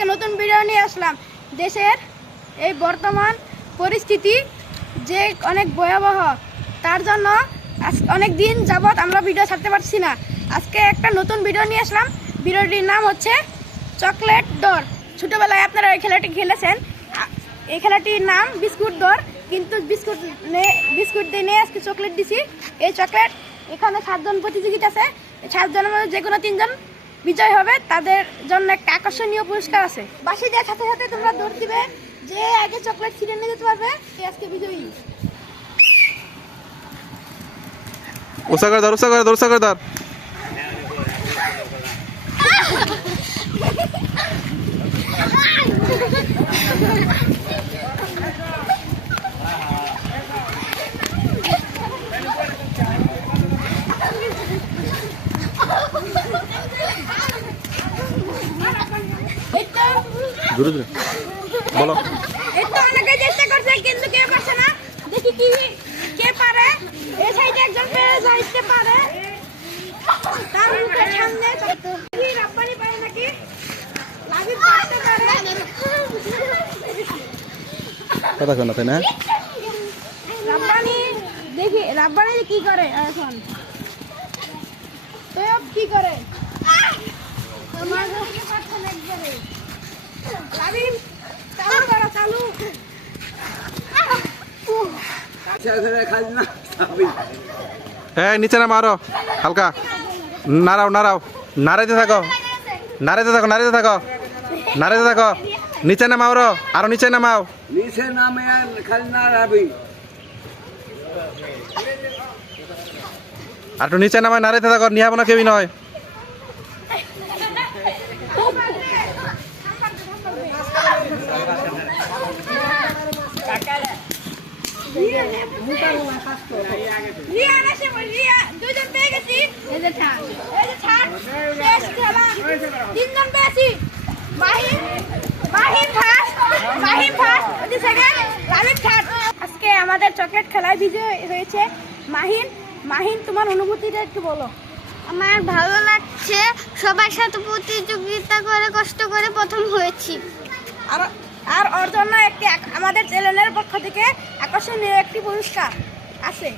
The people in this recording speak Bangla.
একটা নতুন ভিডিও নিয়ে আসলাম। দেশের এই বর্তমান পরিস্থিতি যে অনেক ভয়াবহ, তার জন্য অনেক দিন যাবৎ আমরা ভিডিও ছাড়তে পারছি না। আজকে একটা নতুন ভিডিও নিয়ে আসলাম। ভিডিওটির নাম হচ্ছে চকলেট দৌড়। ছোটোবেলায় আপনারা এই খেলাটি খেলেছেন। এই খেলাটির নাম বিস্কুট দৌড়, কিন্তু বিস্কুট দিয়ে নিয়ে আজকে চকলেট দিছি। এই চকলেট এখানে 7 জন প্রতিযোগিতা আছে। 7 জনের মধ্যে যে কোনো 3 জন বিজয় হবে, তাদের জন্য একটা আকর্ষণীয় পুরস্কার আছে। বাসি দেওয়ার সাথে সাথে তোমরা দৌড় দিবে, যে আগে চকলেট ছিঁড়ে নিয়ে যেতে পারবে সে আজকে বিজয়ী। দৌড় বলো। এই তো অনেকে চেষ্টা করছে, কিন্তু কেউ পারছে না। দেখি কি কে পারে। এই সাইডে একজন পেরে যাইতে পারে, তার মুখের সামনে চাইতো। কি রাব্বানি পারে নাকি? লাভিব পারতে পারে। কথা শোনা তাই না? রাব্বানি দেখি রাব্বানি কি করে এখন। তো কি করে? তোমার দিকে পারছে না একবারে। লাভিব চালু করো, চালু। হ্যাঁ, নিচে নামো, আরো হালকা নাড়াও, নাড়াইতে থাকো, নিচে নামাও, আরো নিচে নামাও। নিচে নামে খালি নাড়াবি। আর একটু নিচে নামায় নাড়াইতে থাকো, নিহাবো না কেউই নয়। দুজন পেয়ে গেছি। এই যে ছাড় শেষ খেলা। 3 জন পেয়েছি। মাহিম ফার্স্ট, ওই সেকেন্ড, লাভিব থার্ড। আজকে আমাদের চকলেট খেলায় বিজয় হয়েছে মাহিন। তোমার অনুভূতিটা একটু বলো। আমার ভালো লাগছে, সবার সাথে প্রতিযোগিতা করে কষ্ট করে প্রথম হয়েছি। আর ওর জন্য আমাদের চ্যানেলের পক্ষ থেকে আকর্ষণীয় একটি পুরস্কার আছে।